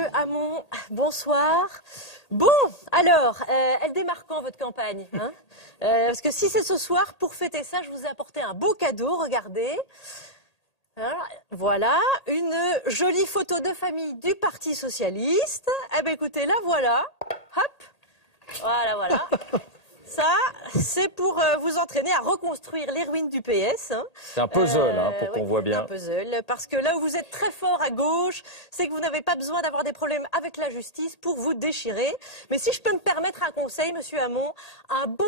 Monsieur Hamon, bonsoir. Bon, alors, elle démarre quand votre campagne, hein? Parce que si c'est ce soir, pour fêter ça, je vous ai apporté un beau cadeau, regardez. Alors, voilà, une jolie photo de famille du Parti Socialiste. Eh bien écoutez, la voilà. Hop, voilà. Ça, c'est pour vous entraîner à reconstruire les ruines du PS. Hein. C'est un puzzle, pour qu'on voit bien. Un puzzle, parce que là où vous êtes très fort à gauche, c'est que vous n'avez pas besoin d'avoir des problèmes avec la justice pour vous déchirer. Mais si je peux me permettre un conseil, Monsieur Hamon, un bon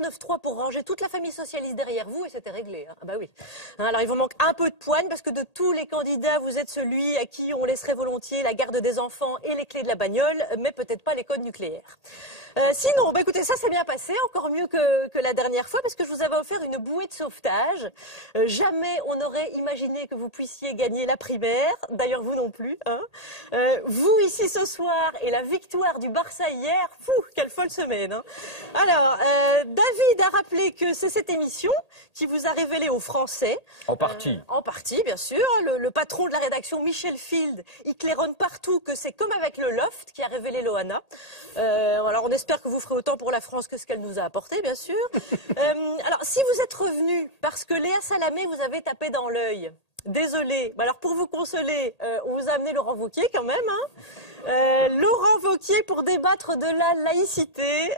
49-3 pour ranger toute la famille socialiste derrière vous, et c'était réglé. Hein. Ah bah oui. Alors il vous manque un peu de poigne, parce que de tous les candidats, vous êtes celui à qui on laisserait volontiers la garde des enfants et les clés de la bagnole, mais peut-être pas les codes nucléaires. Sinon, bah écoutez, ça s'est bien passé, encore mieux que la dernière fois, parce que je vous avais offert une bouée de sauvetage. Jamais on n'aurait imaginé que vous puissiez gagner la primaire, d'ailleurs vous non plus. Hein. Vous ici ce soir et la victoire du Barça hier, fou, quelle folle semaine. Hein. Alors, David a rappelé que c'est cette émission qui vous a révélé aux Français. En partie. En partie, bien sûr. Le patron de la rédaction, Michel Field, il claironne partout que c'est comme avec le Loft qui a révélé Loana. Alors on espère que vous ferez autant pour la France que ce qu'elle nous a apporté, bien sûr. Alors si vous êtes revenu parce que Léa Salamé vous avait tapé dans l'œil, désolé. Alors pour vous consoler, on vous a amené Laurent Wauquiez quand même. Hein. Laurent Wauquiez pour débattre de la laïcité,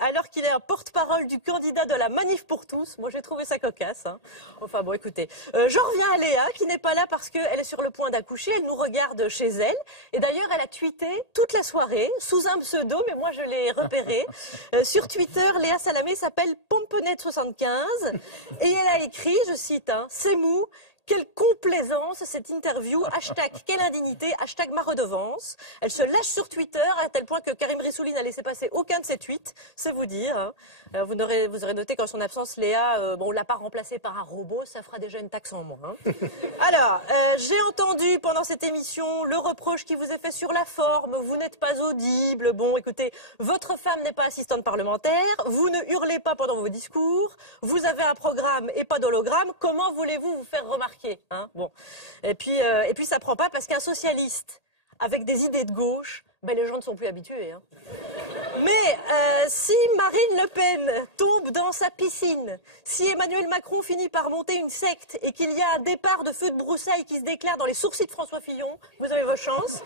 alors qu'il est un porte-parole du candidat de la Manif pour tous. Moi j'ai trouvé ça cocasse. Hein. Enfin bon, écoutez, j'en reviens à Léa qui n'est pas là parce qu'elle est sur le point d'accoucher. Elle nous regarde chez elle. Et d'ailleurs, elle a tweeté toute la soirée sous un pseudo, mais moi je l'ai repéré. Sur Twitter, Léa Salamé s'appelle Pompenette75 et elle a écrit, je cite, hein, c'est mou. Quelle complaisance cette interview, hashtag quelle indignité, hashtag ma redevance. Elle se lâche sur Twitter à tel point que Karim Rissouli n'a laissé passer aucun de ses tweets, c'est vous dire. Hein. Vous aurez noté qu'en son absence, Léa, on ne l'a pas remplacée par un robot, ça fera déjà une taxe en moins. Hein. Alors, j'ai entendu pendant cette émission le reproche qui vous est fait sur la forme, vous n'êtes pas audible. Bon, écoutez, votre femme n'est pas assistante parlementaire, vous ne hurlez pas pendant vos discours, vous avez un programme et pas d'hologramme, comment voulez-vous vous faire remarquer? Hein, bon. Et puis ça prend pas parce qu'un socialiste avec des idées de gauche, ben les gens ne sont plus habitués. Hein. Mais si Marine Le Pen tombe dans sa piscine, si Emmanuel Macron finit par monter une secte et qu'il y a un départ de feu de broussailles qui se déclare dans les sourcils de François Fillon, vous avez vos chances.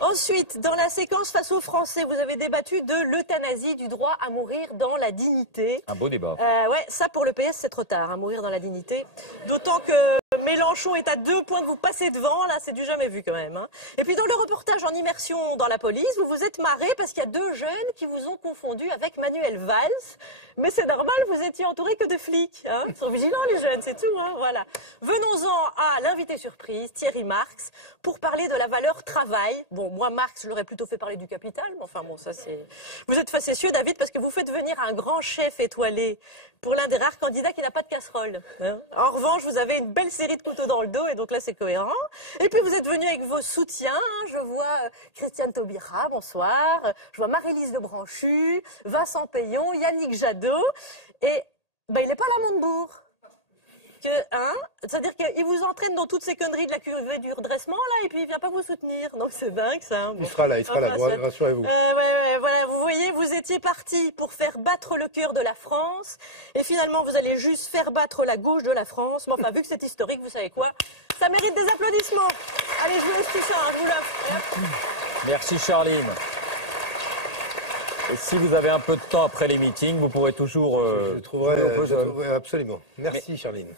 Ensuite, dans la séquence face aux Français, vous avez débattu de l'euthanasie, du droit à mourir dans la dignité. Un beau débat. Ouais, ça pour le PS, c'est trop tard, hein, mourir dans la dignité. D'autant que Mélenchon est à 2 points de vous passer devant, là, c'est du jamais vu quand même. Hein. Et puis dans le reportage en immersion dans la police, vous vous êtes marré parce qu'il y a 2 jeunes qui vous ont confondu avec Manuel Valls. Mais c'est normal, vous étiez entouré que de flics. Hein. Ils sont vigilants les jeunes, c'est tout. Hein, voilà. Venons-en à l'invité surprise, Thierry Marx, pour parler de la valeur travail. Bon, moi, Marx, je l'aurais plutôt fait parler du capital, mais enfin bon, ça c'est... Vous êtes facétieux, David, parce que vous faites venir un grand chef étoilé pour l'un des rares candidats qui n'a pas de casserole. Hein. En revanche, vous avez une belle série de couteaux dans le dos, et donc là, c'est cohérent. Et puis, vous êtes venu avec vos soutiens. Hein. Je vois Christiane Taubira, bonsoir. Je vois Marie-Lise Lebranchu, Vincent Payon, Yannick Jadot. Et ben, il n'est pas là, Montebourg. Hein, c'est-à-dire qu'il vous entraîne dans toutes ces conneries de la curvée du redressement, là, et puis il ne vient pas vous soutenir. Donc c'est dingue, ça. Hein, bon. Il sera là, rassurez-vous. Voilà, vous voyez, vous étiez parti pour faire battre le cœur de la France, et finalement, vous allez juste faire battre la gauche de la France. Mais enfin, vu que c'est historique, vous savez quoi? Ça mérite des applaudissements. Allez, je vous laisse tout ça, hein, je vous l'offre. Merci, Charline. Et si vous avez un peu de temps après les meetings, vous pourrez toujours... Je trouverai absolument. Merci, Charline.